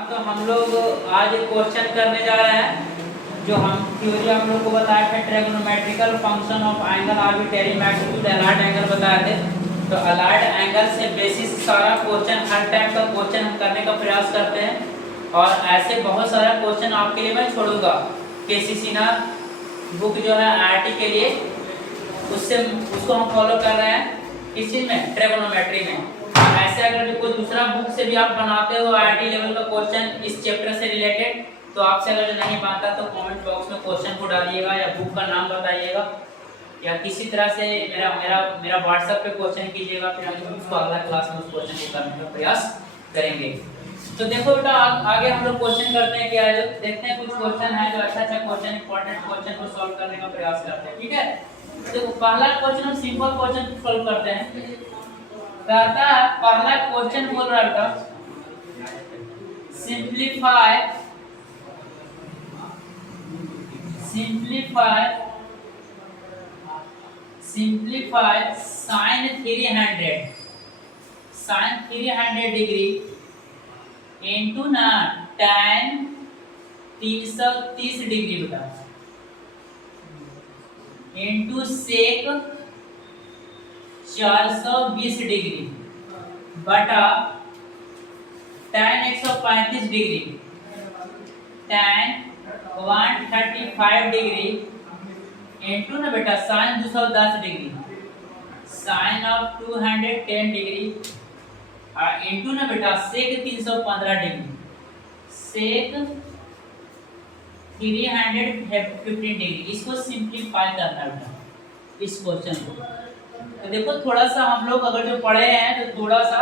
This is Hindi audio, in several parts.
तो हम लोग आज एक क्वेश्चन करने जा रहे हैं जो हम थ्योरी हम लोग को बताए थे trigonometrical function of angle arbitrary magnitude allied angle बताए थे। तो अलाइड एंगल से बेसिस सारा क्वेश्चन हर टाइप का क्वेश्चन हम करने का प्रयास करते हैं और ऐसे बहुत सारा क्वेश्चन आपके लिए मैं छोड़ूंगा। केसीसी ना बुक जो है आईआईटी के लिए उसको हम फॉलो कर रहे हैं किस चीज में, ट्रिग्नोमेट्री में। ऐसे अगर कोई दूसरा बुक से भी आप बनाते हो आईआईटी लेवल का क्वेश्चन इस चैप्टर से रिलेटेड, तो आपसे अगर जो नहीं बनता तो कमेंट बॉक्स में क्वेश्चन को डालिएगा या बुक का नाम बताइएगा या किसी तरह से मेरा व्हाट्सएप पे क्वेश्चन कीजिएगा, फिर हम उसको अगला क्लास में उस क्वेश्चन को करने का प्रयास करेंगे। तो देखो बेटा आगे हम लोग क्वेश्चन करते हैं, क्या है देखते हैं। कुछ क्वेश्चन है जो अच्छा क्वेश्चन इंपॉर्टेंट क्वेश्चन को सॉल्व करने का प्रयास करते हैं, ठीक है। तो देखो पहला क्वेश्चन हम सिंपल क्वेश्चन सॉल्व करते हैं। कहता है पहला क्वेश्चन बोल रहा था सिंप्लीफाई साइन 300 डिग्री इनटू ना tan 330 डिग्री बेटा इनटू सेक 420 डिग्री बटा tan 135 degree tan 135 degree into ना बेटा sin 210 degree sin of 210 degree और इनटू ना बेटा सेक 315 डिग्री सेक 315 डिग्री। इसको सिंप्लीफाई करना है बेटा इस क्वेश्चन को। तो देखो थोड़ा सा हम लोग अगर जो पढ़े हैं तो थोड़ा सा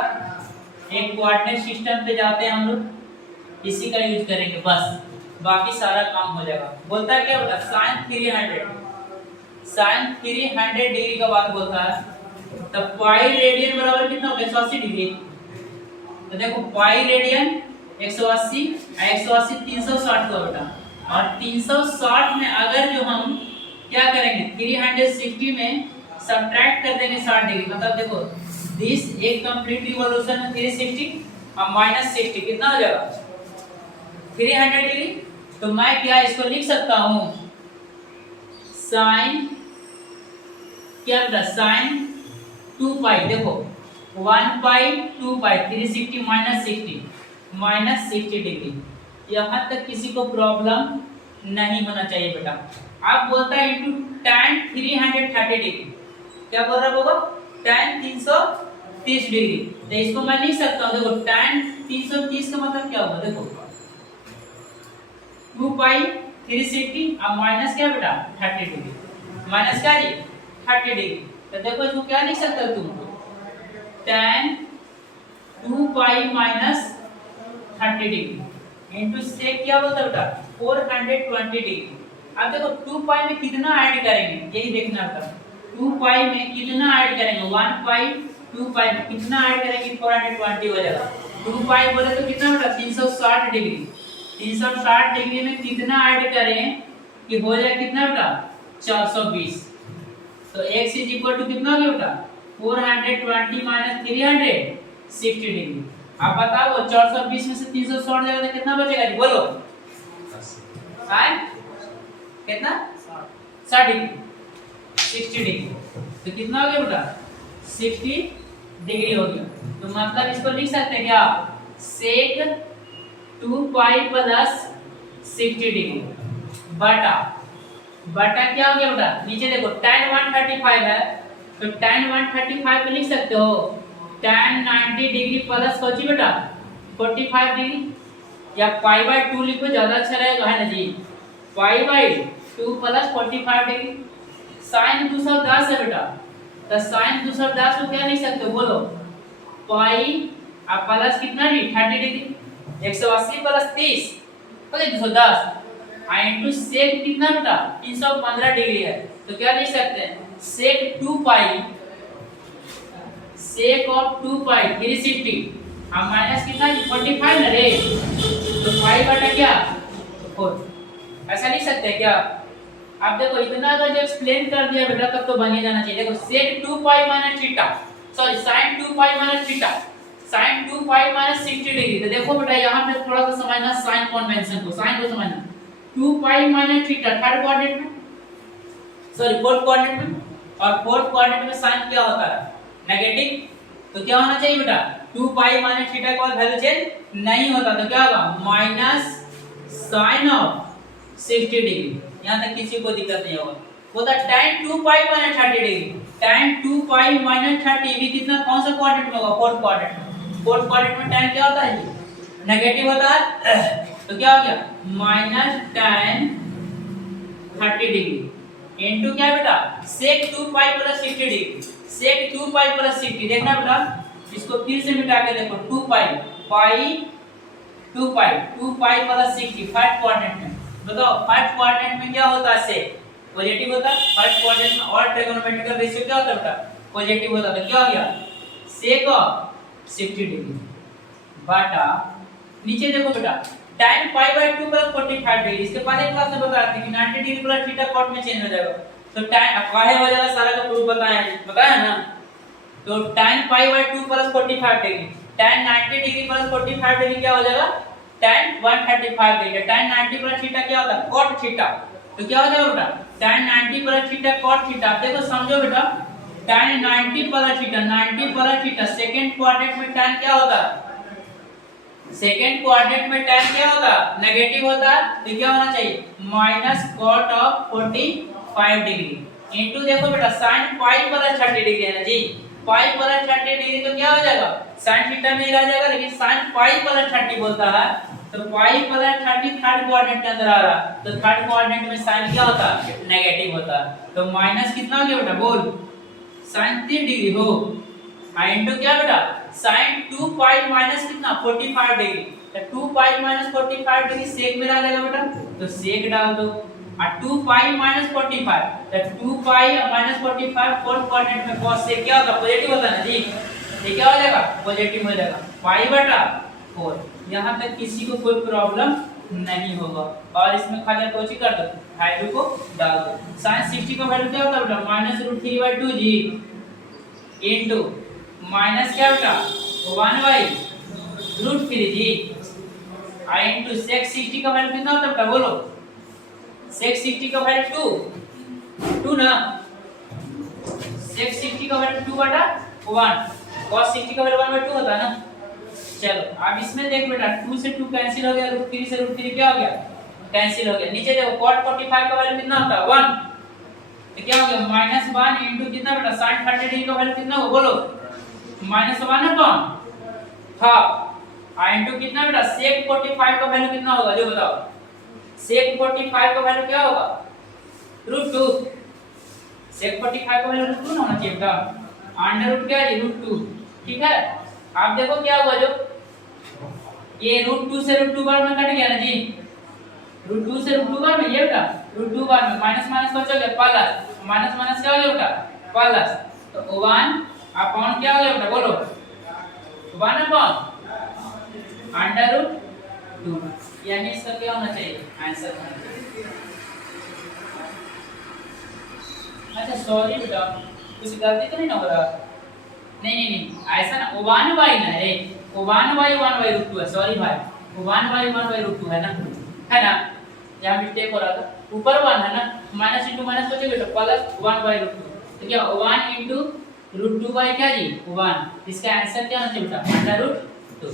एक कोऑर्डिनेट सिस्टम पे जाते हैं, हम लोग इसी का यूज करेंगे बस, बाकी सारा काम हो जाएगा। बोलता है क्या बेटा साइन 300 डिग्री का बात बोलता है, तब पाई रेडियन बराबर कितना होगा 180 डिग्री। तो देखो पाई रेडियन 180 180 360 का बेटा, और 360 में अगर जो हम क्या करेंगे 360 में सब्ट्रैक्ट कर देंगे 60 डिग्री, मतलब देखो दिस एक कंप्लीट रिवॉल्यूशन है 360 और -60 कितना हो जाएगा 300 डिग्री। तो मैं क्या इसको लिख सकता हूं साइन क्या बेटा साइन 2 पाई, देखो 1 पाई 2 पाई 360 -60 डिग्री। यहां तक किसी को प्रॉब्लम नहीं होना चाहिए बेटा। आप बोलता है इनटू tan 330 डिग्री, क्या बोल रहा होगा tan 330 डिग्री। तो इसको मैं लिख सकता हूं, देखो tan 330 का मतलब क्या होगा, देखो 2 पाई 360 और माइनस क्या बेटा 30 डिग्री, माइनस क्या जी 30 डिग्री। तो देखो इसको क्या लिख सकते हो तुम tan 2 pi minus 30 degree into sec क्या बोलता है बेटा 420 डिग्री। अब देखो 2 पाई में कितना ऐड करेंगे यही देखना होगा। 2 पाई में कितना ऐड करेंगे 1 पाई 2 पाई में कितना ऐड करेंगे 420 हो जाएगा। 2 पाई बोले तो कितना बेटा 360 डिग्री, 360 डिग्री में कितना ऐड करें कि हो जाए कितना बेटा 420। तो x इज इक्वल टू कितना हो गया बेटा 420 माइनस 360 डिग्री। आप बताओ 420 में से 360 जाएगा तो कितना बचेगा जी बोलो, कितना 60 डिग्री 60 डिग्री। तो कितना हो गया बेटा 60 डिग्री हो गया। तो मतलब इसको लिख सकते हैं क्या सेक 2 पाई प्लस 60 डिग्री बटा क्या हो गया बेटा नीचे देखो tan 135 है, तो tan 135 पे लिख सकते हो tan 90 डिग्री प्लस कोची बेटा 45 डिग्री, या पाई बाय 2 लिखो ज्यादा अच्छा रहेगा है ना जी, pi by 2 plus 45 degree. Sine 210 है बेटा, तो साइन 210 को क्या लिख सकते हो बोलो पाई और प्लस कितना जी 30 डिग्री 180 प्लस 30 ओके 210 इनटू सेक कितना बेटा 315 डिग्री है। तो क्या लिख सकते हैं सेक 2 पाई सेक ऑफ 2 पाई 360 और माइनस कितना 45 ना रे, तो पाई बटा क्या 4, ऐसा लिख सकते हैं क्या। अब देखो इतना अगर जो एक्सप्लेन कर दिया बेटा तब तो बन ही जाना चाहिए। देखो सेक 2 pi minus theta sorry sin 2 pi minus theta sin 2 pi minus 60 degree. तो देखो बेटा यहाँ पे थोड़ा सा समझना साइन कन्वेंशन को, साइन को समझना। 2 pi minus theta third quadrant में, सॉरी फोर्थ क्वाड्रेंट में, और फोर्थ क्वाड्रेंट में साइन क्या होता है नेगेटिव, तो क्या होना चाहिए बेटा 2 पाई माइनस थीटा का वैल्यू चेंज नहीं होता, तो क्या होगा माइनस साइन ऑफ 60 डिग्री। यहाँ तक किसी को दिक्कत नहीं होगा। होता tan 2 pi minus 30 degree, tan 2 pi minus 30 भी कितना कौन सा क्वाड्रेंट में होगा फोर्थ क्वाड्रेंट में। फोर्थ क्वाड्रेंट में tan क्या होता है नेगेटिव होता है, तो क्या हो गया माइनस tan 30 डिग्री इनटू क्या बेटा sec 2 pi plus 60 degree, sec 2 pi plus 60। देखना बेटा इसको फिर से मिटा के देखो 2 पाई प्लस 60 फर्स्ट क्वाड्रेंट में। बताओ फर्स्ट क्वाड्रेंट में क्या होता है sec पॉजिटिव होता है, फर्स्ट क्वाड्रेंट में और ट्रिगोनोमेट्रिकल रेशियो क्या होता है बेटा पॉजिटिव होता है, तो क्या हो गया sec ऑफ 60 डिग्री बटा नीचे देखो बेटा tan pi by 2 plus 45 degree. इसके पहले क्लास में बताया था कि 90 डिग्री प्लस थीटा कॉट में चेंज हो जाएगा, तो tan काहे हो जाएगा सारा का प्रूफ बताया ना। तो tan pi by 2 plus 45 degree, tan 90 degree plus 45 degree क्या हो जाएगा tan 135 degree. tan 90 plus theta क्या होता है cot थीटा, तो क्या हो जाएगा बेटा tan 90 plus theta cot theta. देखो समझो बेटा tan 90 plus theta second quadrant में tan क्या होता है, सेकंड क्वाड्रेंट में tan क्या होता है नेगेटिव होता है, तो क्या होना चाहिए minus cot of 45 degree into देखो बेटा sin पाई प्लस 30 डिग्री है ना जी, पाई प्लस 30 डिग्री तो क्या हो जाएगा sin थीटा में ही रह जाएगा, लेकिन sin पाई प्लस 30 बोलता है, तो पाई प्लस 30 थर्ड क्वाड्रेंट के अंदर आ रहा, तो थर्ड क्वाड्रेंट में sin क्या होता है नेगेटिव होता है, तो माइनस कितना हो गया बेटा बोल sin 3 डिग्री हो इनटू क्या बेटा sin 2 पाई माइनस कितना 45 डिग्री, तो 2 पाई माइनस 45 डिग्री sec में आ जाएगा बेटा, तो sec डाल दो और 2 पाई माइनस 45, तो 2 पाई माइनस 45 फोर्थ क्वाड्रेंट में cos sec क्या होगा पॉजिटिव होता है ना जी, ये क्या हो जाएगा पॉजिटिव हो जाएगा पाई बटा 4। यहाँ तक किसी को कोई प्रॉब्लम नहीं होगा, और इसमें खाली कोची कर दो वैल्यू को डाल दो। sin 60 का वैल्यू क्या होता है बेटा माइनस रूट 3/2 जी इनटू माइनस क्या बेटा 1/√3 जी आई इनटू sec 60 का वैल्यू कितना होता है बेटा बोलो, sec 60 का वैल्यू 2 ना, sec 60 का वैल्यू 2/1, cos 60 का वैल्यू 1/2 होता है ना। चलो अब इसमें देख बेटा 2 से 2 कैंसिल हो गया, √3 से √3 क्या हो गया कैंसिल हो गया। नीचे देखो cot 45 का वैल्यू कितना होता है 1, तो क्या हो गया -1 इनटू कितना बेटा sin 30 डिग्री का वैल्यू कितना होगा बोलो -1 अपॉन हाफ इनटू कितना बेटा sec 45 का वैल्यू कितना होगा जो बताओ, sec 45 का वैल्यू क्या होगा √2, sec 45 का वैल्यू √2 होना चाहिए बेटा, अंडर रूट क्या है √2, ठीक है। आप देखो क्या हुआ जो ये √2 से √2 बार में कट गया ना जी, √2 से √2 बार में ये बेटा √2 बार में माइनस माइनस बच गया प्लस, माइनस माइनस क्या हो गया बेटा प्लस, तो 1 अपॉन क्या हो गया बेटा बोलो 1 अपॉन √2, यानी इसका क्या होना चाहिए आंसर होना चाहिए। अच्छा सॉरी बेटा कुछ गलती तो नहीं ना हो रहा, नहीं ऐसा ना 1/1 ना रे, 1/1/√2 है, सॉरी भाई 1/1/√2 है ना यहाँ मिस्टेक हो रहा था, ऊपर 1 है ना, माइनस इंटू माइनस बचेगा तो प्लस 1/√2, तो क्या 1 इंटू √2 बाय क्या जी 1, इसका आंसर क्या होना चाहिए बेटा √2।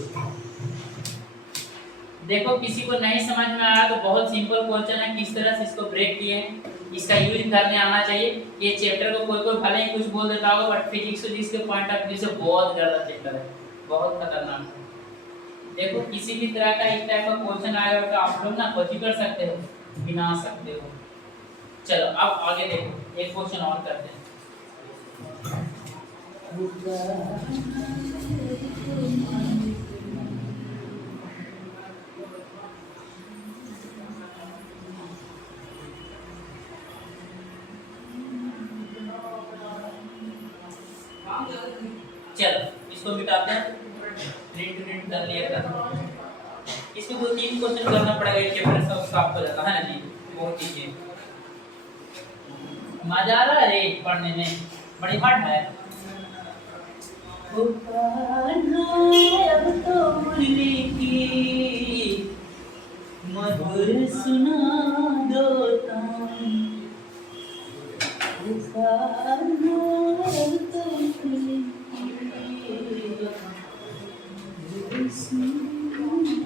देखो किसी को नहीं समझ में आया तो बहुत सिंपल क्वेश्चन है, किस तरह से इसको ब्रेक किए हैं इसका यूज करने आना चाहिए। ये चैप्टर को कोई भले ही कुछ बोल देता होगा, बट फिजिक्स के पॉइंट ऑफ व्यू से बहुत ज्यादा चैप्टर है, बहुत खतरनाक है। देखो किसी भी तरह का इस टाइप का क्वेश्चन आएगा तो आप लोग ना कुछ कर सकते हो, बना सकते हो। चलो अब आगे देखो एक क्वेश्चन और करते हैं। चलो इसको मिटाते हैं, प्रिंट कर लिया था। इसमें 2-3 क्वेश्चन करना पड़ेगा, ये चैप्टर सब साफ हो जाता है ना जी, बहुत चीजें मजा आ रहा है रे पढ़ने में, बड़ी हार्ड है। पुकारो अब तो मुरली की मधुर सुना दो तान, पुकारो अब तो मुरली की मधुर सुना दो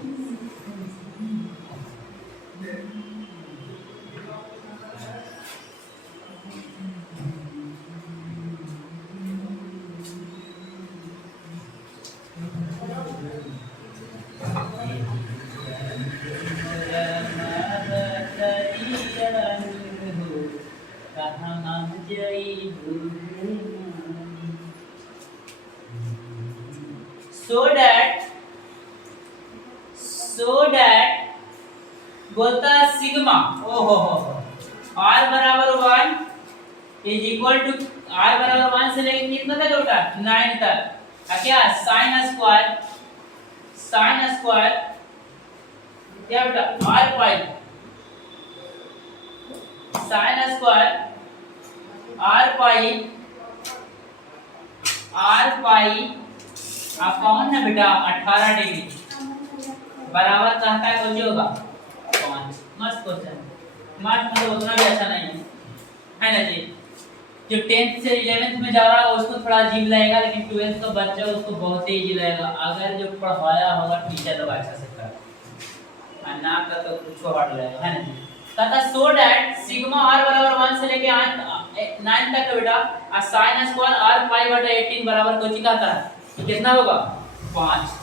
so that बोलता है सिग्मा ओहो आर बराबर 1 इज इक्वल टू आर बराबर 1 से लेके कितना तक बेटा 9 तक क्या साइन स्क्वायर क्या बेटा R pi sine square R pi upon है बेटा 18 डिग्री बराबर कहता है कुछ होगा 5। मस्त क्वेश्चन, मार्क्स मतलब उतना भी अच्छा नहीं है ना जी। जो 10th से 11th में जा रहा है उसको थोड़ा अजीब लगेगा, लेकिन 12th का बच्चा उसको बहुत ही इजी लगेगा अगर जो पढ़ाया होगा टीचर लोग अच्छा से कर ना का तो कुछ हार्ड लगेगा है ना जी। कहता सो दैट सिग्मा r बराबर 1 से लेके 9 तक का बेटा sin स्क्वायर r पाई बटा 18 बराबर कुछ कहता है तो कितना होगा 5।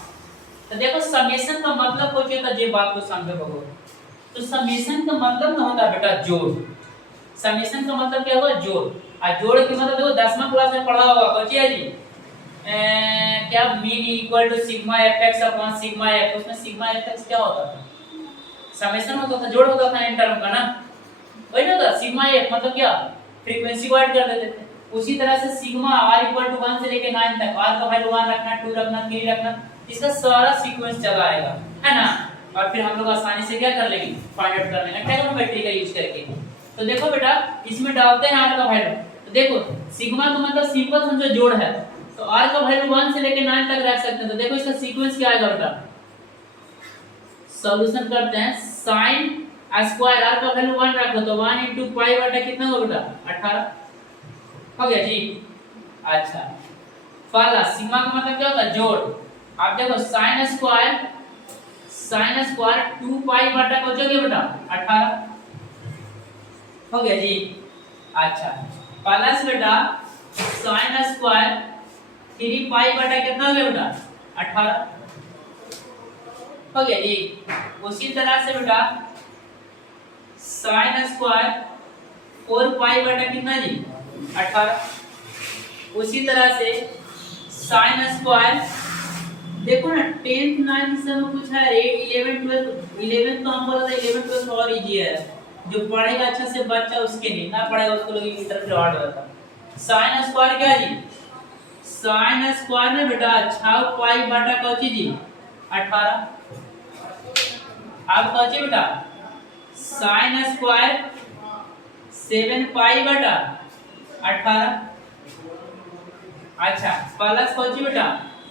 तो देखो समेशन का मतलब कुछ होता है, ये बात को समझो बगो। तो समेशन का मतलब ना होता बेटा जोड़। समेशन का मतलब क्या होगा जोड़। और जोड़ की मतलब देखो 10वां क्लास में पढ़ा होगा बच्चे जी क्या mean equal to sigma fx upon sigma f। उसमें सिग्मा fx क्या होता था समेशन होता था, जोड़ होता था इन टर्म का ना, वही ना था सिग्मा f मतलब क्या फ्रीक्वेंसी को ऐड कर देते थे। उसी तरह से सिग्मा r इक्वल टू 1 से लेके 9 तक r का वैल्यू 1 रखना 2 रखना 3 रखना, इसका सारा सीक्वेंस चला आएगा है ना। और फिर हम लोग आसानी से क्या कर लेंगे फाइंड आउट कर लेंगे ट्रिग्नोमेट्री का यूज करके। तो देखो बेटा इसमें डालते हैं r का वैल्यू। तो देखो सिग्मा का मतलब सिंपल समझो जोड़ है, तो r का वैल्यू 1 से लेके 9 तक रख सकते हैं। तो देखो इसका सीक्वेंस क्या आएगा बेटा, सॉल्यूशन करते हैं। sin स्क्वायर r का वैल्यू 1 रखो तो 1 * पाई बटा कितना होगा बेटा 18 हो गया जी। अच्छा पहला सिग्मा का मतलब क्या होता है जोड़। आप देखो sin स्क्वायर 2 पाई बटा कुछ हो गया बेटा 18 हो गया जी। अच्छा प्लस बेटा sin स्क्वायर 3 पाई बटा कितना हो गया बेटा 18 हो गया जी। उसी तरह से बेटा sin स्क्वायर 4 पाई बटा कितना जी 18। उसी तरह से sin स्क्वायर देखो ना 10th 9th से में पूछा है 11 12 तो हम बोला था 11 12 और इजी है, जो पढ़ेगा अच्छा से बच्चा उसके लिए, ना पढ़ेगा उसको लोग इंटर से हार्ड होता है। sin स्क्वायर क्या जी sin स्क्वायर में बेटा 6 पाई बटा कौची जी 18। अब कौची बेटा sin स्क्वायर 7 पाई बटा 18। अच्छा प्लस कौची बेटा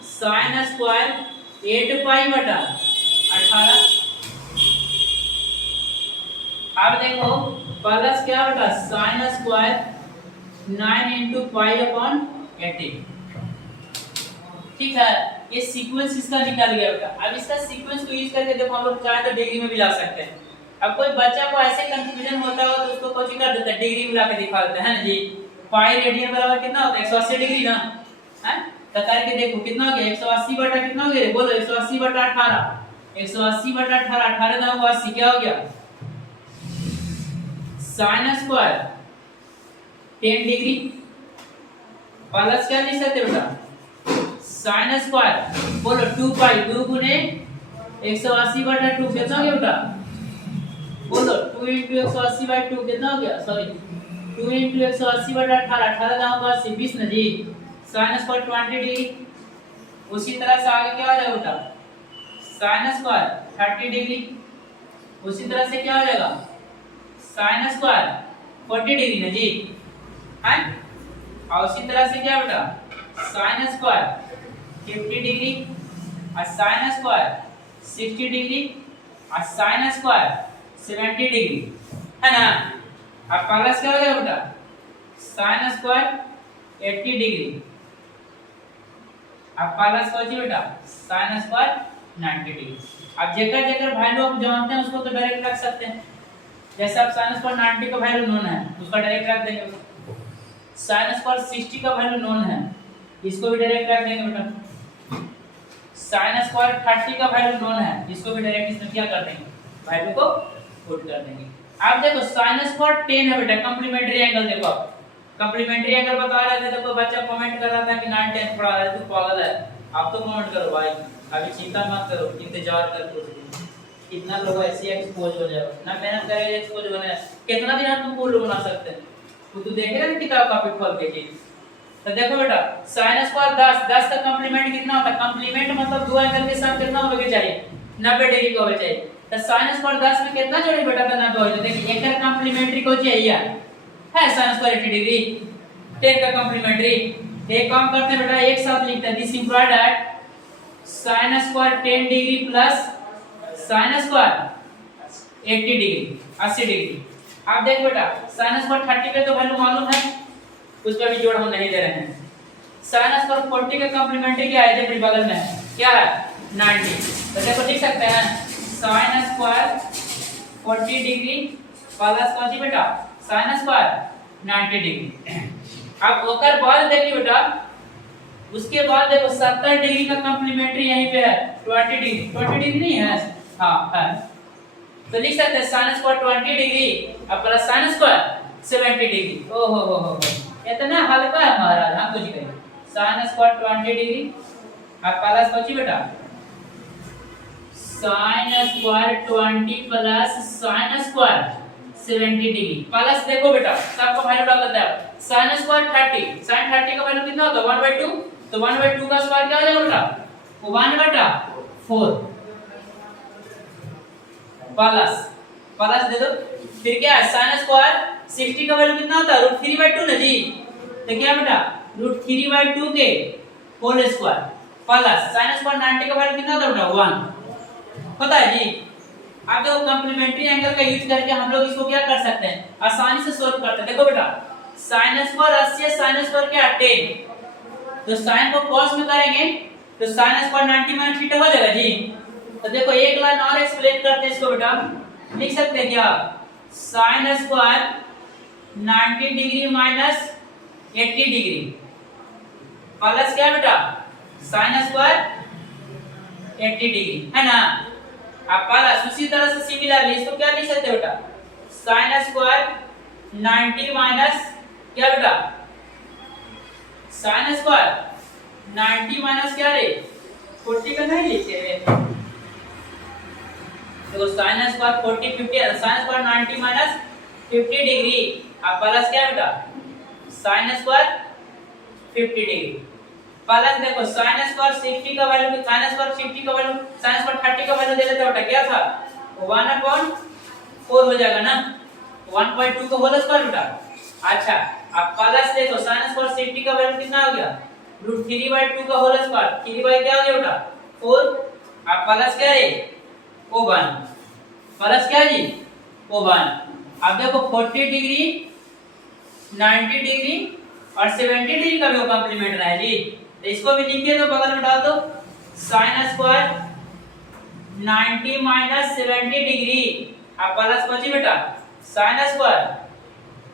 sin स्क्वायर 8 पाई बटा 18। अब देखो प्लस क्या बेटा sin स्क्वायर 9 * पाई अपॉन 18। ठीक है ये सीक्वेंस इसका निकल गया बेटा। अब इसका सीक्वेंस को यूज करके देखो हम लोग चाहे तो डिग्री में भी ला सकते हैं। अब कोई बच्चा को ऐसे कंफ्यूजन होता हो तो उसको कुछ कर देते हैं डिग्री में ला के दिखा देते हैं ना जी। पाई रेडियन बराबर कितना होता है 180 डिग्री ना है। तो करके देखो कितना हो गया 180 बटा कितना हो गया बोलो 180 बटा 18 180 बटा 18 18 9 80 क्या हो गया sin स्क्वायर 10 डिग्री प्लस क्या लिख सकते बेटा sin स्क्वायर बोलो 2 पाई 2 गुने 180 बटा 2 कितना हो गया बेटा बोलो 2 * 180 / 2 कितना हो गया सॉरी 2 * 180 बटा 18 18 9 80 20 ना जी sin स्क्वायर 20 डिग्री। उसी तरह से आगे क्या हो जाएगा बेटा sin स्क्वायर 30 डिग्री। उसी तरह से क्या हो जाएगा sin स्क्वायर 40 डिग्री ना जी है। और उसी तरह से क्या बेटा sin स्क्वायर 50 डिग्री और साइन स्क्वायर 60 डिग्री और साइन स्क्वायर 70 डिग्री, है ना। अब प्लस क्या हो जाएगा बेटा, साइन स्क्वायर 80 डिग्री, अब प्लस को जी बेटा साइन स्क्वायर 90 डिग्री। अब जेकर जेकर वैल्यू आप जानते हैं उसको तो डायरेक्ट रख सकते हैं। जैसे आप साइन स्क्वायर 90 का वैल्यू नोन है, उसका डायरेक्ट रख देंगे। साइन स्क्वायर 60 का वैल्यू नोन है, इसको भी डायरेक्ट रख देंगे बेटा। साइन स्क्वायर 30 का वैल्यू नोन है, इसको भी डायरेक्ट इसमें क्या कर देंगे, वैल्यू को पुट कर देंगे। आप देखो साइन स्क्वायर 10 है बेटा, कंप्लीमेंट्री एंगल देखो आप, कंप्लीमेंट्री एंगल बता रहे थे तो कोई बच्चा कमेंट कर रहा था कि 9 10 पढ़ा रहा है, तू पागल है। आप तो कमेंट करो भाई, अभी चिंता मत करो, इंतजार कर कुछ दिन, कितना लोग ऐसे एक्सपोज हो जाए ना, मेहनत करेंगे एक्सपोज होने, कितना दिन हम तुमको उल्लू बना सकते हैं। वो तू देखेगा ना किताब कॉपी खोल के जी। तो देखो बेटा साइन स्क्वायर 10 10 का कंप्लीमेंट कितना होता है, कंप्लीमेंट मतलब दो एंगल के साथ कितना होना चाहिए, 90 डिग्री का होना चाहिए। तो साइन स्क्वायर 10 में कितना जोड़ी बेटा था, 90 हो जाए। देखिए एक का कंप्लीमेंट्री को चाहिए है साइन स्क्वायर 80 डिग्री, 10 का कंप्लीमेंट्री। एक काम करते हैं बेटा, एक साथ लिखते हैं, this implied that sin square 10 degree plus sin square 80 degree 80 degree. आप देखो बेटा sin स्क्वायर 30 पे तो वैल्यू मालूम है, उस पर भी जोड़ हम नहीं दे रहे हैं। sin स्क्वायर 40 का कंप्लीमेंट्री क्या है, देखिए बगल में क्या है 90। तो देखो लिख सकते हैं sin स्क्वायर 40 डिग्री प्लस कौन सी बेटा sin स्क्वायर 90 डिग्री। अब ओकर बाद देखिए बेटा, उसके बाद देखो 70 डिग्री का कंप्लीमेंट्री यहीं पे है 20 डिग्री नहीं है, हाँ है। तो लिख सकते हैं sin स्क्वायर 20 डिग्री और प्लस sin स्क्वायर 70 डिग्री। ओहो हो इतना हल्का है महाराज, हम कुछ कहें sin स्क्वायर 20 डिग्री और प्लस कौन सी बेटा sin square 20 plus sin square 70 degree plus. देखो बेटा सबका वैल्यू डाल देते हैं, sin स्क्वायर 30 sin 30 का वैल्यू कितना होता है 1/2, तो 1/2 का स्क्वायर क्या हो जाएगा बेटा 1/4 प्लस दे दो। फिर क्या है sin स्क्वायर 60 का वैल्यू कितना होता है √3/2 ना जी, तो क्या बेटा √3/2 के whole square plus sin square 90 का वैल्यू कितना होता है बेटा 1 होता है जी। अब देखो कंप्लीमेंट्री एंगल का यूज करके हम लोग इसको क्या कर सकते हैं, आसानी से सोल्व करते हैं। देखो बेटा sin स्क्वायर 80 sin स्क्वायर क्या 10, तो sin को cos में करेंगे तो sin स्क्वायर 90 माइनस थीटा हो जाएगा जी। तो देखो एक लाइन और एक्सप्लेन करते हैं इसको बेटा, लिख सकते हैं क्या sin square 90 degree minus 80 degree plus क्या बेटा sin स्क्वायर 80 डिग्री, है ना। अब प्लस उसी तरह से सिमिलरली इसको क्या लिख सकते हैं बेटा sin स्क्वायर 90 माइनस क्या बेटा sin स्क्वायर 90 माइनस क्या रे 40 का नहीं लिखे, देखो sin square 40 50 sin square 90 minus 50 degree अब प्लस क्या बेटा sin स्क्वायर 50 डिग्री प्लस। देखो sin स्क्वायर 60 का वैल्यू sin स्क्वायर 60 का वैल्यू sin स्क्वायर 30 का वैल्यू दे देते बेटा क्या था 1/4 हो जाएगा ना, 1/2 का होल स्क्वायर बेटा। अच्छा अब प्लस देखो sin स्क्वायर 60 का वैल्यू कितना हो गया √3/2 का होल स्क्वायर, 3 क्या हो गया बेटा 4। अब प्लस क्या है 1 प्लस क्या जी 1। अब देखो 40 डिग्री 90 डिग्री और 70 डिग्री का भी कंप्लीमेंट रहा है जी, तो इसको भी लिखिए तो बगल में डाल दो sin स्क्वायर 90 माइनस 70 डिग्री अब प्लस कौन सी बेटा sin स्क्वायर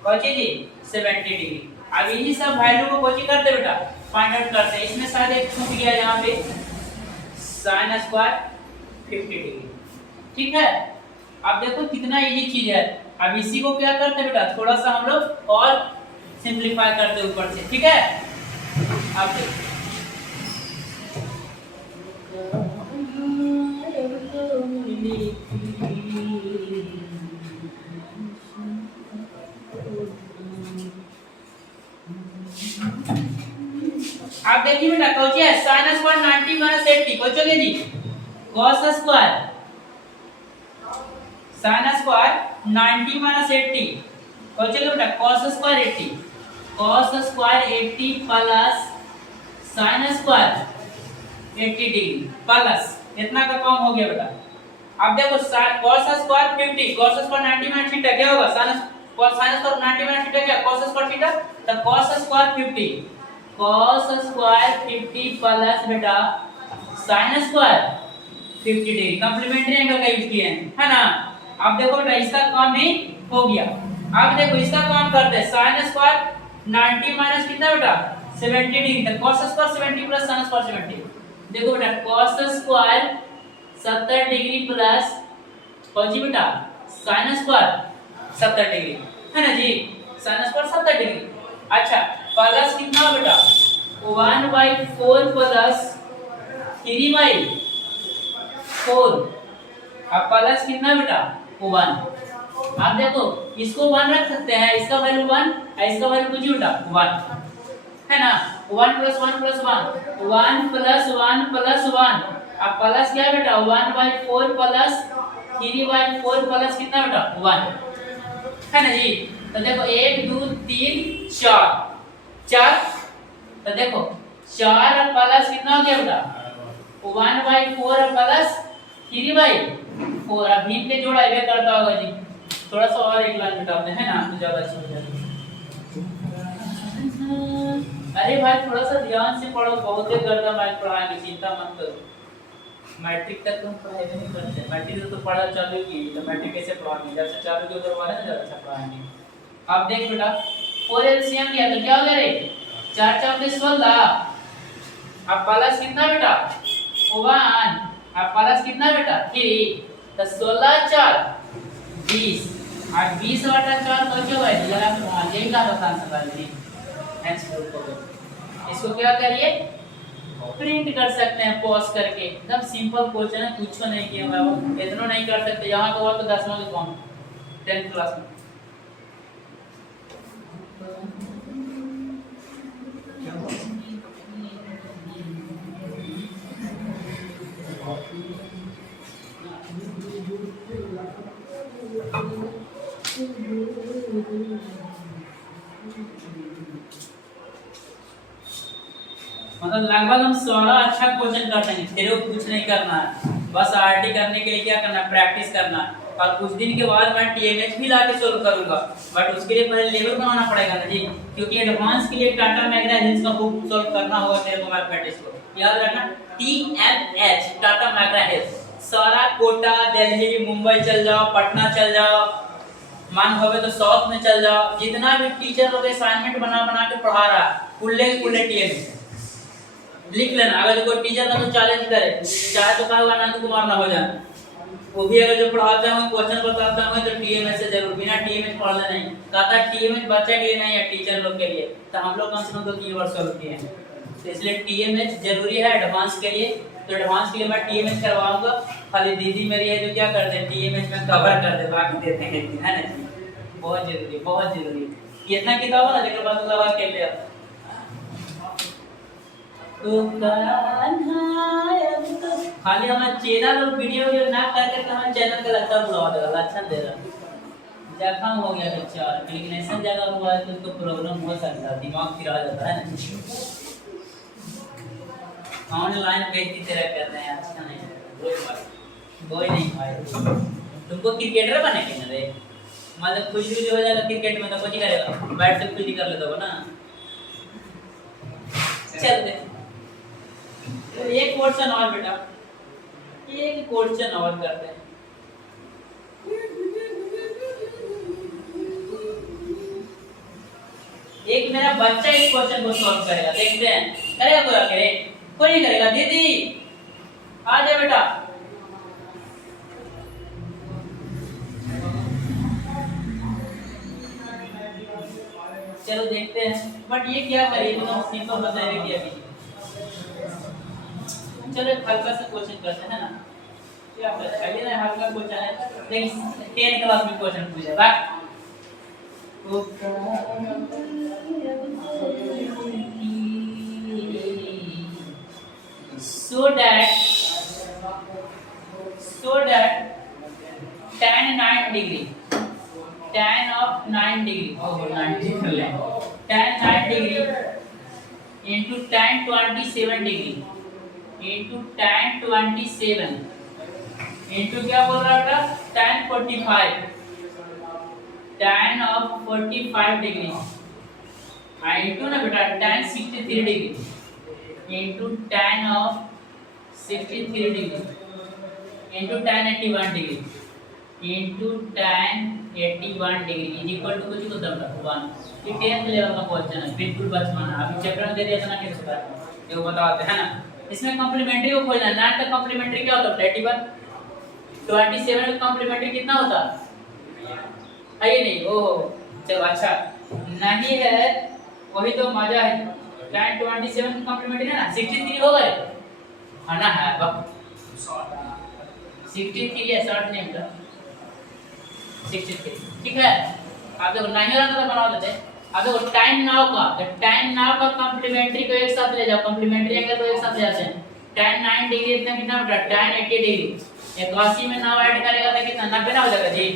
कौन सी जी 70 डिग्री। अब इन्हीं सब वैल्यू को कौन सी करते बेटा फाइंड आउट करते हैं। इसमें शायद एक छूट गया यहाँ पे sin स्क्वायर 50 डिग्री, ठीक है। अब देखो कितना इजी चीज है। अब इसी को क्या करते बेटा थोड़ा सा हम लोग और सिंपलीफाई करते ऊपर से, ठीक है। अब देखो आप देखिए बेटा कौन है sin स्क्वायर 90 माइनस 80 कौन होगा जी cos square sin square 90 minus 80 कौन होगा बेटा cos square 80 plus sin square 80 degree plus इतना का कम हो गया बेटा। अब देखो cos square 50 cos square 90 minus theta क्या होगा sin स्क्वायर 90 माइनस थीटा क्या cos स्क्वायर थीटा, तो cos स्क्वायर 50 प्लस बेटा sin square 50 degree complementary angle का यूज किए हैं, है ना। अब देखो बेटा इसका काम भी हो गया। अब देखो इसका काम करते हैं sin स्क्वायर 90 माइनस कितना बेटा 70 डिग्री, तो cos square 70 plus sin square 70। देखो बेटा cos स्क्वायर 70 डिग्री प्लस कौन सी बेटा sin स्क्वायर 70 डिग्री, है ना जी, sin स्क्वायर 70 डिग्री। अच्छा प्लस कितना बेटा 1/4 प्लस 3/4, अब प्लस कितना बेटा 1। आप देखो इसको 1 रख सकते हैं, इसका वैल्यू 1 और इसका वैल्यू कुछ बेटा 1, है ना। 1 प्लस 1 प्लस 1 1 प्लस 1 प्लस 1, अब प्लस क्या बेटा 1/4 प्लस 3/4 प्लस कितना बेटा 1, है ना जी। तो देखो 1 2 3 4, तो देखो 4 और प्लस कितना हो गया बेटा 1/4 प्लस 3/4। अब भीम के जोड़ा ये करता होगा जी, थोड़ा सा और एक लाइन मिटाते हैं ना तो ज्यादा अच्छा हो जाएगा। अरे भाई थोड़ा सा ध्यान से पढ़ो, बहुत देर करता मैं पढ़ाएंगे, चिंता मत करो। मैट्रिक तक तुम पढ़ाई नहीं करते, मैट्रिक तो पढ़ा चालू की, तो मैट्रिक कैसे पढ़ाएंगे, जब से चालू जो करवा रहे हैं ज्यादा अच्छा पढ़ाएंगे। अब देख बेटा 4 एलसीएम किया तो क्या हो गया रे 4 4 के 16, अब प्लस कितना बेटा 1, अब प्लस कितना बेटा 3, तो 16 4 20, और 20 बटा 4 तो क्या है जरा आप यही का आंसर कर लीजिए। नेक्स्ट ग्रुप को इसको क्या करिए प्रिंट कर सकते हैं पॉज करके, एकदम सिंपल क्वेश्चन है, कुछ नहीं किया बाबा, इतना नहीं कर सकते। यहाँ का हुआ तो 10वां के कौन 10th क्लास में। मतलब लगभग हम 16 अच्छा क्वेश्चन कर देंगे, तेरे को कुछ नहीं करना है, बस आरटी करने के लिए क्या करना है प्रैक्टिस करना है। और कुछ दिन के बाद मैं टीएमएच भी लाके सोल्व करूंगा, बट उसके लिए पहले लेवल बनाना पड़ेगा ना जी, क्योंकि एडवांस के लिए टाटा मैग्रा हिल्स का बुक सोल्व करना होगा तेरे को मैथमेटिक्स को। याद रखना टीएमएच टाटा मैग्रा हिल्स, सारा कोटा दिल्ली मुंबई चल जाओ, पटना चल जाओ, मान होवे तो साउथ में चल जाओ, जितना भी टीचर लोग असाइनमेंट बना बना के पढ़ा रहा कुल्ले टीएमएच लिख लेना। अगर कोई टीचर का तो चैलेंज करे, चाहे तो कहोगा ना तो कुमार ना हो जाए, वो भी अगर जो पढ़ाते हैं क्वेश्चन बताता है तो टीएमएच से जरूर, बिना टीएमएच पढ़ना नहीं। कहता टीएमएच बच्चे के लिए नहीं है, टीचर लोग के लिए, तो हम लोग कम से कम 2-3 वर्ष सोल्व किए हैं, तो इसलिए टीएमएच जरूरी है एडवांस के लिए। तो एडवांस के लिए मैं टीएमएच करवाऊंगा, खाली दीदी मेरी है जो क्या कर दे टीएमएच में कवर कर दे, बाकी देते हैं, है ना। बहुत जरूरी है, बहुत जरूरी है। इतना किताब ना जेकर बाद लगा के ले तो खाली हमारे चैनल और वीडियो ना करके तो हमारे चैनल का लगता बुलावा देगा, अच्छा दे रहा जखम हो गया बच्चा, क्लिग्नेशन ज्यादा हुआ है तो उसको प्रॉब्लम हो सकता है, दिमाग फिरा जाता है ना। ऑनलाइन बेइज्जती तेरा करते हैं, अच्छा नहीं है, कोई नहीं भाई। तुमको क्रिकेटर बने के ना रे, मतलब खुश भी हो जाएगा क्रिकेट में तो कुछ करेगा, बैट से कुछ कर लेता हो ना। चलते तो एक क्वेश्चन और बेटा, एक क्वेश्चन और करते हैं। एक मेरा बच्चा इस क्वेश्चन को सॉल्व करेगा, देखते हैं करेगा कोई अकेले, कोई नहीं करेगा। दीदी आ जाए बेटा, चलो देखते हैं। बट ये क्या करेगी तो सिंपल बताएगा कि अभी चलो एक हल्का सा क्वेश्चन करते हैं ना, क्या पहले ना हल्का क्वेश्चन है, लेकिन 10 क्लास में क्वेश्चन पूछेगा। so that tan 9 degree, tan of 9 degree, tan 9 degree into tan 27 degree into tan 27 into क्या बोल रहा है बेटा, tan 45, tan of 45 degree into ना बेटा tan 63 degree into tan of 63 degree into tan 81 degree into tan 81 degree is equal to कुछ होता है 1। ये 10th लेवल का क्वेश्चन है, बिल्कुल बचपना। अभी चैप्टर में दे दिया था ना कैसे होता है, ये बताते हैं ना। इसमें कॉम्प्लीमेंट्री को खोजना है। 9 का कॉम्प्लीमेंट्री क्या होता है 81, 27 का कॉम्प्लीमेंट्री कितना होता है ये नहीं, ओहो चलो अच्छा नहीं है, वही तो मजा है। tan 27 का कॉम्प्लीमेंट्री है ना 63 हो गए है ना, है बक 63 है, 60 नहीं बेटा 63, ठीक है। आप देखो 9 वाला तो बना देते हैं। अब देखो tan नाउ का, तो tan नाउ का कॉम्प्लीमेंट्री को एक साथ ले जाओ, कॉम्प्लीमेंट्री एंगल को एक साथ ले जाते हैं। tan 9 डिग्री इतना कितना बेटा, tan 80 डिग्री 81 में नाउ ऐड करेगा तो कितना 90 ना हो जाएगा जी।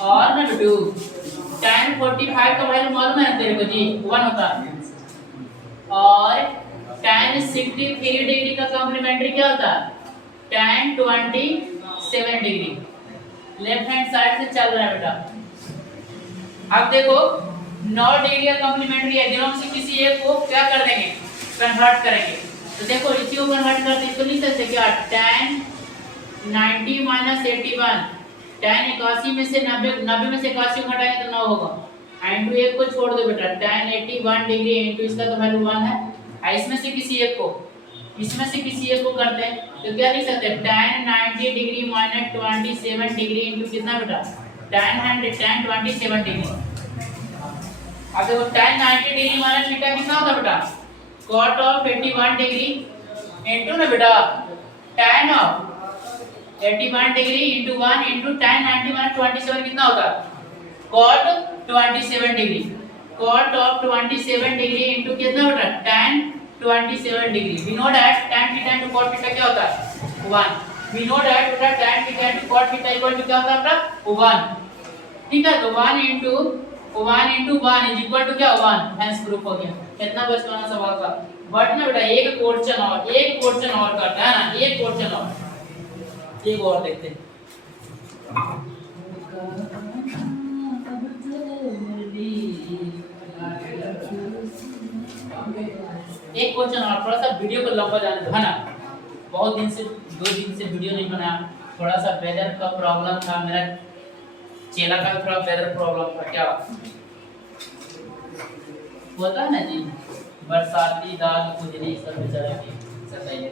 और ना बेटू tan 45 का वैल्यू मालूम है तेरे को जी, 1 होता है। और tan 63 डिग्री का कॉम्प्लीमेंट्री क्या होता है, tan 27 degree. Left hand side से चल रहा है बेटा। अब देखो 9 डिग्री का कॉम्प्लीमेंट्री है, दोनों में से किसी एक को क्या कर देंगे, कन्वर्ट करेंगे। तो देखो इसी को कन्वर्ट करते हैं, तो लिख सकते क्या, tan 90 माइनस 81, tan 81 में से 90 में से 81 घटाएंगे तो 9 होगा। इंटू एक को छोड़ दो बेटा, tan 81 डिग्री इंटू इसका तो वैल्यू 1 है। इसमें से किसी एक को, इसमें से किसी एक को करते हैं तो क्या लिख सकते हैं, tan 90 degree minus 27 degree into कितना बेटा, tan 27 डिग्री। अब देखो tan 90 डिग्री माइनस थीटा कितना होता है बेटा, cot ऑफ 81 डिग्री इंटू ना बेटा tan of 81 degree into 1 into tan 90 minus 27 कितना होता है, cot 27 degree. cot of 27 degree into कितना बेटा, tan 27 degree. We know that tan theta into cot theta क्या होता है 1। वी नो दैट बेटा tan theta into cot theta equal to क्या होता है बेटा 1, ठीक है। तो 1 इंटू 1 इज इक्वल टू क्या 1, हेंस प्रूफ हो गया। कितना बचपना सवाल था, बट ना बेटा एक क्वेश्चन और करना है ना, एक क्वेश्चन और, एक और देखते हैं। एक क्वेश्चन और, थोड़ा सा वीडियो को लंबा जाने दो है ना, बहुत दिन से 2 दिन से वीडियो नहीं बनाया, थोड़ा सा वेदर का प्रॉब्लम था, मेरा चेला का भी थोड़ा वेदर प्रॉब्लम था, क्या होता है ना जी, बरसाती दाग खुजली सब बेचारा की सताइए।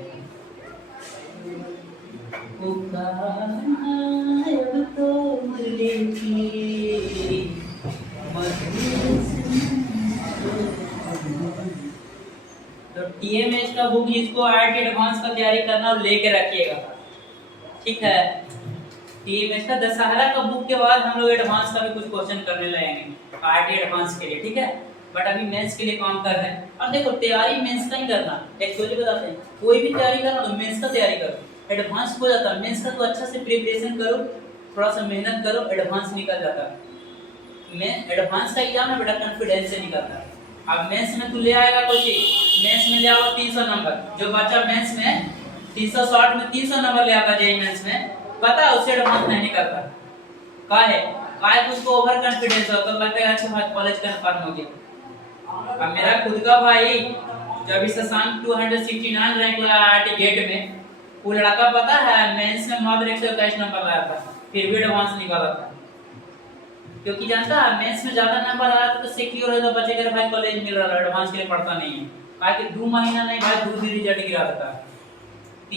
तो टीएमएच का बुक जिसको आईआईटी एडवांस का तैयारी करना लेके रखिएगा, ठीक है। टीएमएच का दशहरा का बुक के बाद हम लोग एडवांस का भी कुछ क्वेश्चन करने लगेंगे आईआईटी एडवांस के लिए, ठीक है। बट अभी मेंस के लिए काम कर रहे हैं। और देखो तैयारी मेंस का ही करना, एक्चुअली बताते हैं, कोई भी तैयारी करना तो मेंस का तैयारी करो, एडवांस हो जाता है। मेंस का तो अच्छा से प्रिपरेशन करो, थोड़ा सा मेहनत करो, एडवांस निकल जाता है। मैं एडवांस का एग्जाम ना बेटा कॉन्फिडेंस से निकलता है। अब मेंस में तू ले आएगा कोई चीज, मेंस में ले आओ 300 नंबर, जो बच्चा मेंस में 360 में 300 नंबर ले आता जेईई मेंस में, पता है उससे एडवांस नहीं निकलता। काहे उसको ओवर कॉन्फिडेंस होता है, लगता है अच्छा भाई कॉलेज कंफर्म हो गया। अब मेरा खुद का भाई जो अभी शशांक 269 रैंक लाया आईआईटी गेट में, वो लड़का पता है मेंस में मात्र 121 नंबर लाया था, फिर भी एडवांस निकाला था। क्योंकि जानता है मेंस में ज्यादा नंबर आया तो सिक्योर है, तो बच्चे के भाई कॉलेज मिल रहा है, एडवांस के लिए पढ़ता नहीं है। काहे कि 2 महीना नहीं भाई, दूर भी रिजल्ट गिरा देता है।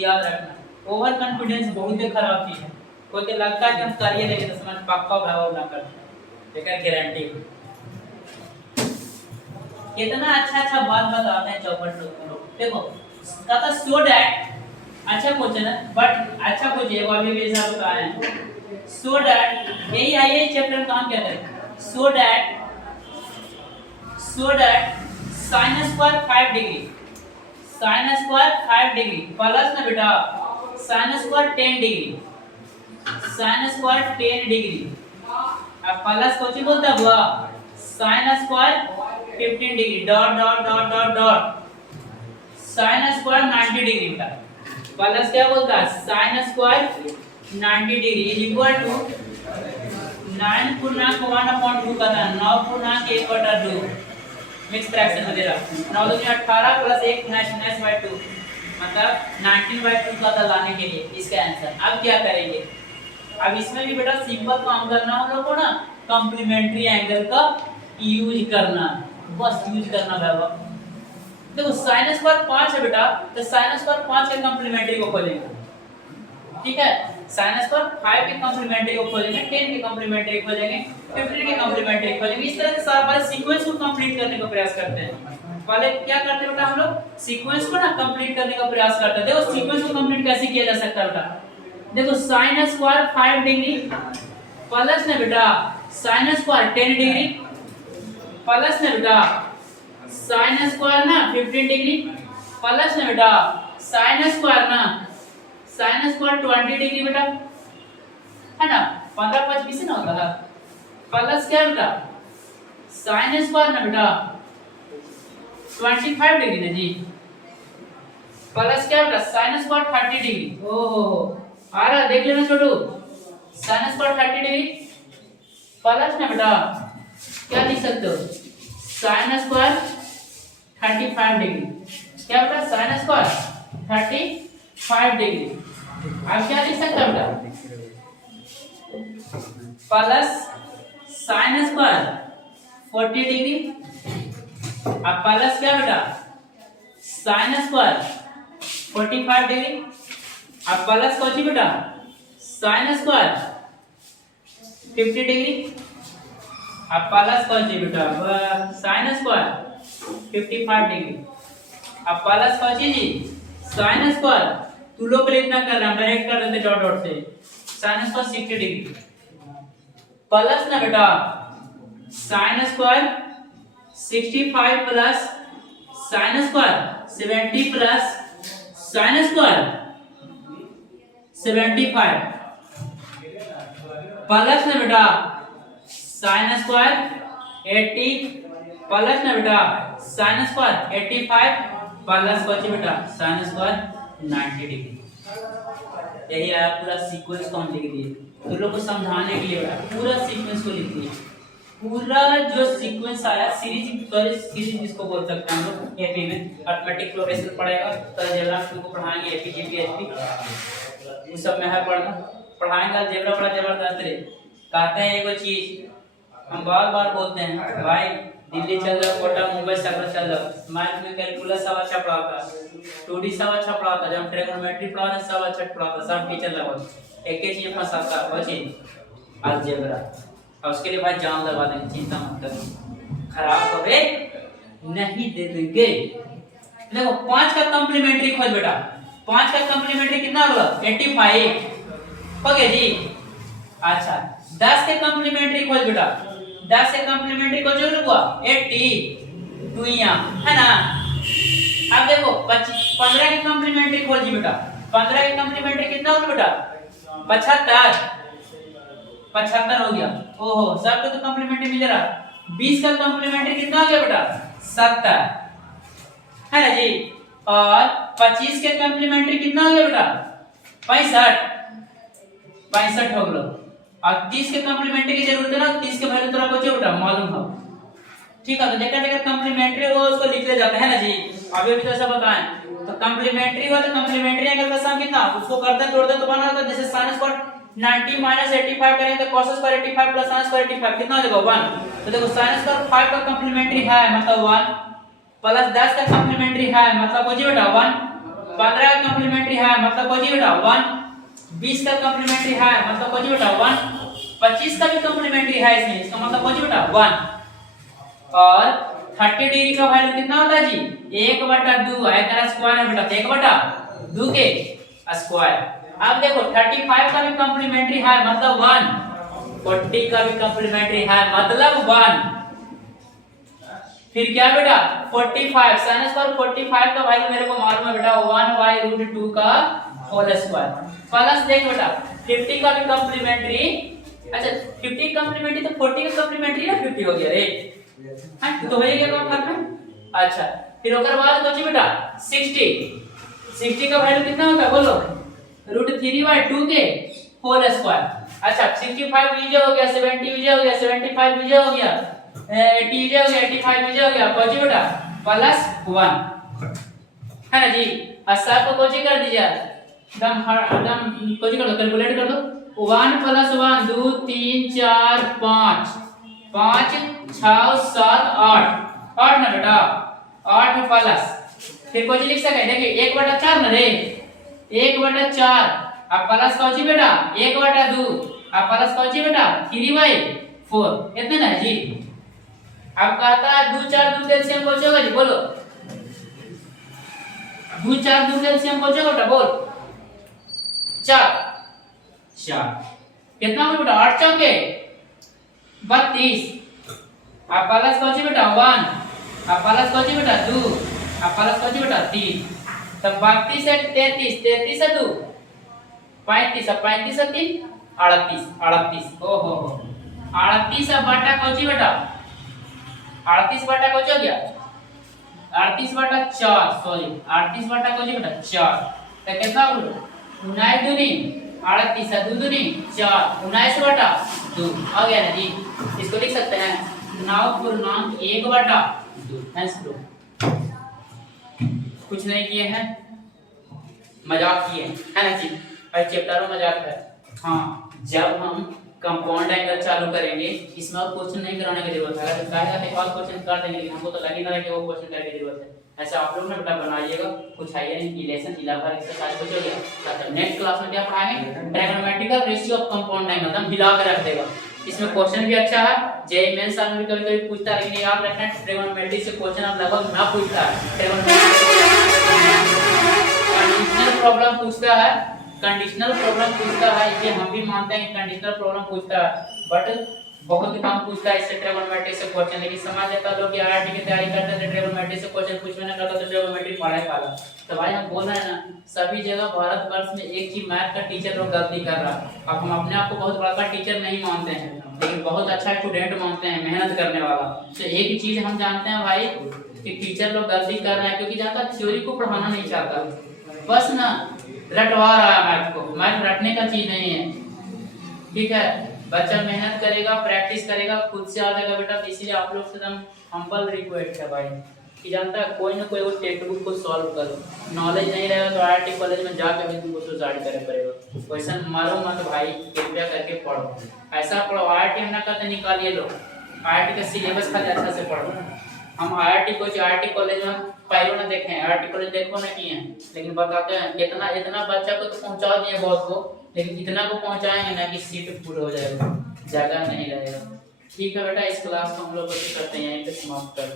याद रखना, ओवर कॉन्फिडेंस बहुत ही खराब चीज है। कोई तो लगता है कि हम करिए लेके तो समझ पक्का भाव ना कर, लेकिन गारंटी कितना अच्छा बात बताते हैं चौपट लोग। देखो कहता सो दैट, अच्छा क्वेश्चन है बट अच्छा पूछिए, वो अभी भी ऐसा बताया है। सो दैट यही है, ये चैप्टर काम क्या है, so that sin square 5 degree, sin square 5 degree plus ना बेटा sin square 10 degree, sin square 10 degree, अब प्लस कुछ बोलता हुआ sin square 15 degree dot dot dot dot dot sine square 90 degree का प्लस क्या बोलता है sine square 90 degree is equal to 9 पूर्णांक 1/2 का था 9 पूर्णांक 1/2 मिक्स फ्रैक्शन में दे रहा 9 दूनी 18 प्लस 1 -2 मतलब 19/2 का था लाने के लिए इसका आंसर। अब क्या करेंगे अब इसमें भी बेटा सिंपल काम करना हम लोग को ना कॉम्प्लीमेंट्री एंगल का यूज करना बस यूज करना बाबा। देखो साइन स्क्वायर 5 है बेटा तो साइन स्क्वायर 5 के कॉम्प्लीमेंट्री को खोलेंगे ठीक है साइन स्क्वायर 5 के कॉम्प्लीमेंट्री को खोलेंगे 10 के कॉम्प्लीमेंट्री को खोलेंगे 15 के कॉम्प्लीमेंट्री को खोलेंगे। इस तरह से सारे सीक्वेंस को कंप्लीट करने का प्रयास करते हैं। पहले क्या करते हैं बेटा हम लोग सीक्वेंस को ना कंप्लीट करने का प्रयास करते हैं। देखो सीक्वेंस को कंप्लीट कैसे किया जा सकता है बेटा देखो साइन स्क्वायर 5 डिग्री प्लस में बेटा साइन स्क्वायर 10 डिग्री प्लस में बेटा साइन स्क्वायर ना 15 डिग्री प्लस में बेटा साइन स्क्वायर ना साइन स्क्वायर 20 डिग्री बेटा है ना 15 5 20 ना होता था प्लस क्या बेटा साइन स्क्वायर ना बेटा 25 डिग्री ना जी प्लस क्या बेटा साइन स्क्वायर 30 डिग्री ओहो आ रहा देख लेना छोटू साइन स्क्वायर 30 डिग्री प्लस ना बेटा क्या लिख सकते हो साइन स्क्वायर 35 डिग्री क्या बेटा साइन स्क्वायर 35 डिग्री अब क्या लिख सकते हैं बेटा प्लस साइन स्क्वायर 40 डिग्री अब प्लस क्या बेटा साइन स्क्वायर 45 डिग्री अब प्लस कौन सी बेटा साइन स्क्वायर 50 डिग्री अब प्लस कौन सी बेटा साइन स्क्वायर 55 डिग्री अब प्लस कौन सी जी साइन स्क्वायर तू लोग इतना कर रहा डायरेक्ट कर देते डॉट डॉट से साइन स्क्वायर 60 डिग्री प्लस ना बेटा sine square 65 plus sine square 70 plus sine square 75 plus ना बेटा साइन स्क्वायर 80 प्लस ना बेटा साइन स्क्वायर 85 प्लस कौन सी बेटा साइन स्क्वायर 90 डिग्री। यही आया पूरा सीक्वेंस को हम लिख दिए तो लोग को समझाने के लिए बेटा पूरा सीक्वेंस को लिख दिए पूरा जो सीक्वेंस आया सीरीज जिसको बोल सकते हैं हम लोग एपी में अरिथमेटिक प्रोग्रेशन पढ़ेगा तो अलजेब्रा को पढ़ाएंगे एपी जीपी एचपी उस सब में है पढ़ना पढ़ाएंगे अलजेब्रा बड़ा जबरदस्त रे कहते हैं एगो चीज हम बार बार बोलते हैं भाई दिल्ली चल जाओ कोटा मुंबई सागर चल जाओ मैथ में कैलकुलस सब अच्छा पढ़ाता है 2D सब अच्छा पढ़ाता है जब ट्रिग्नोमेट्री पढ़ाते हैं सब अच्छा पढ़ाता है सब टीचर लगभग एक ही चीज फंसाता है वो चीज अलजेब्रा और उसके लिए भाई जान लगा देंगे चिंता मत करो खराब कभी नहीं दे देंगे। देखो 5 का कॉम्प्लीमेंट्री खोज बेटा 5 का कॉम्प्लीमेंट्री कितना होगा 85 हो गया जी। अच्छा 10 के कॉम्प्लीमेंट्री खोज बेटा 10 के कॉम्प्लीमेंट्री को जो हुआ 80 दुइया है ना। अब देखो 15 की कॉम्प्लीमेंट्री खोजी बेटा 15 की कॉम्प्लीमेंट्री कितना होगा बेटा 75 हो गया ओहो सबको तो कॉम्प्लीमेंट्री मिल रहा। 20 का कॉम्प्लीमेंट्री कितना हो गया बेटा 70 है ना जी। और 25 के कॉम्प्लीमेंट्री कितना हो गया बेटा 65 हो गया। और 30 के कॉम्प्लीमेंट्री की जरूरत है ना 30 के वैल्यू तेरा बचे बेटा मालूम हो ठीक है। तो जगह कॉम्प्लीमेंट्री हो उसको लिख ले जाते हैं ना जी अभी भी तो ऐसा बताएं तो कॉम्प्लीमेंट्री हो तो कॉम्प्लीमेंट्री एंगल का सम कितना उसको करते हैं जोड़ते हैं तो बना होता है जैसे sin स्क्वायर 90 माइनस 85 करेंगे तो cos square 85 plus sin square 85 कितना हो जाएगा 1। तो देखो sin स्क्वायर 5 का कॉम्प्लीमेंट्री है मतलब 1 प्लस 10 का कॉम्प्लीमेंट्री है मतलब हो जी बेटा 1 15 का कॉम्प्लीमेंट्री है मतलब हो जी बेटा 1 20 का कॉम्प्लीमेंट्री है मतलब हो जी बेटा 1 25 का भी कॉम्प्लीमेंट्री है इसमें इसका मतलब हो जी बेटा 1 और 30 डिग्री का वैल्यू कितना होता है जी 1/2 है तेरा स्क्वायर है बेटा 1/2 के स्क्वायर। अब देखो 35 का भी कॉम्प्लीमेंट्री है मतलब 1 40 का भी कॉम्प्लीमेंट्री है मतलब 1 फिर क्या बेटा 45 sin स्क्वायर 45 का वैल्यू मेरे को मालूम है बेटा 1/√2 का होल स्क्वायर प्लस देख बेटा 50 का भी कॉम्प्लीमेंट्री अच्छा 50 कॉम्प्लीमेंट्री तो 40 का कॉम्प्लीमेंट्री ना 50 हो गया रे हां तो हो गया क्या फर्क में। अच्छा फिर ओकर बाद बची बेटा 60 60 का वैल्यू कितना होता है बोलो √3/2 के होल स्क्वायर। अच्छा 65 यूजे हो गया, 70 यूजे हो गया, 75 यूजे हो गया, 80 यूजे हो गया, 85 यूजे हो गया, बची बेटा +1 है ना जी। अस्सा को कोची कर दीजिए एकदम कोची कर दो, कैलकुलेट कर दो 1 + 1 2 3 4 5 5 6 7 8 8 ना बेटा 8 प्लस फिर कोची लिख सके देखिए 1/4 ना रे 1/4 अब प्लस कोची बेटा 1/2 अब प्लस कोची बेटा 3/4 इतने ना जी। अब कहता है 2 4 2 एलसीएम कोची होगा जी बोलो 2 4 2 एलसीएम कोची होगा बोल 4 4 कितना हो बेटा 8 चौके 32 अब प्लस कोची बेटा 1 अब प्लस कोची बेटा 2 अब प्लस कोची बेटा 3 तब 32 से 33 33 से 2 35 अब 35 से 3 38 38 ओ हो 38 अब बटा कोची बेटा 38 बटा कोची हो गया 38/4 सॉरी 38 कोची बेटा 4 तो कितना बोलो 19 दूनी 38 2 दूनी 4 19/2 आ गया ना जी। इसको लिख सकते हैं 9 पूर्णांक 1/2 आंसर। कुछ नहीं किए हैं मजाक किए है ना जी भाई चैप्टर में मजाक है। हाँ जब हम कंपाउंड एंगल चालू करेंगे इसमें और क्वेश्चन नहीं कराने की जरूरत है, अगर कहेगा तो और क्वेश्चन कर देंगे लेकिन हमको तो लग ही ना रहा कि वो क्वेश्चन करने की जरूरत है। ऐसा आप लोग ने बेटा बनाइएगा कुछ आइए नहीं इक्वेशन 11 एक्सरसाइज हो गया। अच्छा नेक्स्ट क्लास में क्या पढ़ाएंगे trigonometrical ratio of compound angle, हम हिला के रख देगा। इसमें क्वेश्चन भी अच्छा है जेईई मेंस में कभी-कभी पूछता है लेकिन याद रखना ट्रिग्नोमेट्री से क्वेश्चन अब लगभग ना पूछता है। कंडीशनल प्रॉब्लम पूछता है, कंडीशनल प्रॉब्लम पूछता है, ये हम भी मानते हैं कि कंडीशनल प्रॉब्लम पूछता है बट बहुत कम पूछता है इससे ट्रिग्नोमेट्री से क्वेश्चन। लेकिन समझ लेता लोग कि आईआईटी की तैयारी करते थे ट्रिग्नोमेट्री से क्वेश्चन पूछने ना करता तो ट्रिग्नोमेट्री पढ़ा ही पाला। तो भाई हम बोल रहे हैं ना सभी जगह भारतवर्ष में एक ही मैथ का टीचर लोग गलती कर रहा है। अब हम अपने आप को बहुत बड़ा टीचर नहीं मानते हैं लेकिन बहुत अच्छा स्टूडेंट मानते हैं मेहनत करने वाला। तो एक ही चीज हम जानते हैं भाई कि टीचर लोग गलती कर रहे हैं क्योंकि ज्यादा थ्योरी को पढ़ाना नहीं चाहता, बस ना रटवा रहा है मैथ को। मैथ रटने का चीज नहीं है, ठीक है। बच्चा मेहनत करेगा प्रैक्टिस करेगा खुद से आ जाएगा बेटा। तो इसीलिए आप लोग से एकदम हम्बल रिक्वेस्ट है भाई कि जानता है कोई ना कोई वो टेक्स्ट बुक को सॉल्व करो। नॉलेज नहीं रहेगा तो आईआईटी कॉलेज में जाकर भी तुमको सुसाइड करना पड़ेगा। क्वेश्चन मारो मत भाई, कृपया करके पढ़ो, ऐसा पढ़ो। आईआईटी हम ना कहते निकालिए लो, आईआईटी का सिलेबस खाली अच्छा से पढ़ो। हम आईआईटी कॉलेज में पहले ना देखें, आईआईटी कॉलेज देखो ना किए हैं लेकिन बताते हैं इतना बच्चा को तो पहुंचा दिए बहुत को, लेकिन इतना को पहुंचाएंगे ना कि सीट फुल हो जाएगा, जगह नहीं रहेगा। ठीक है बेटा इस क्लास को हम लोग कोशिश करते हैं यहीं पे समाप्त कर।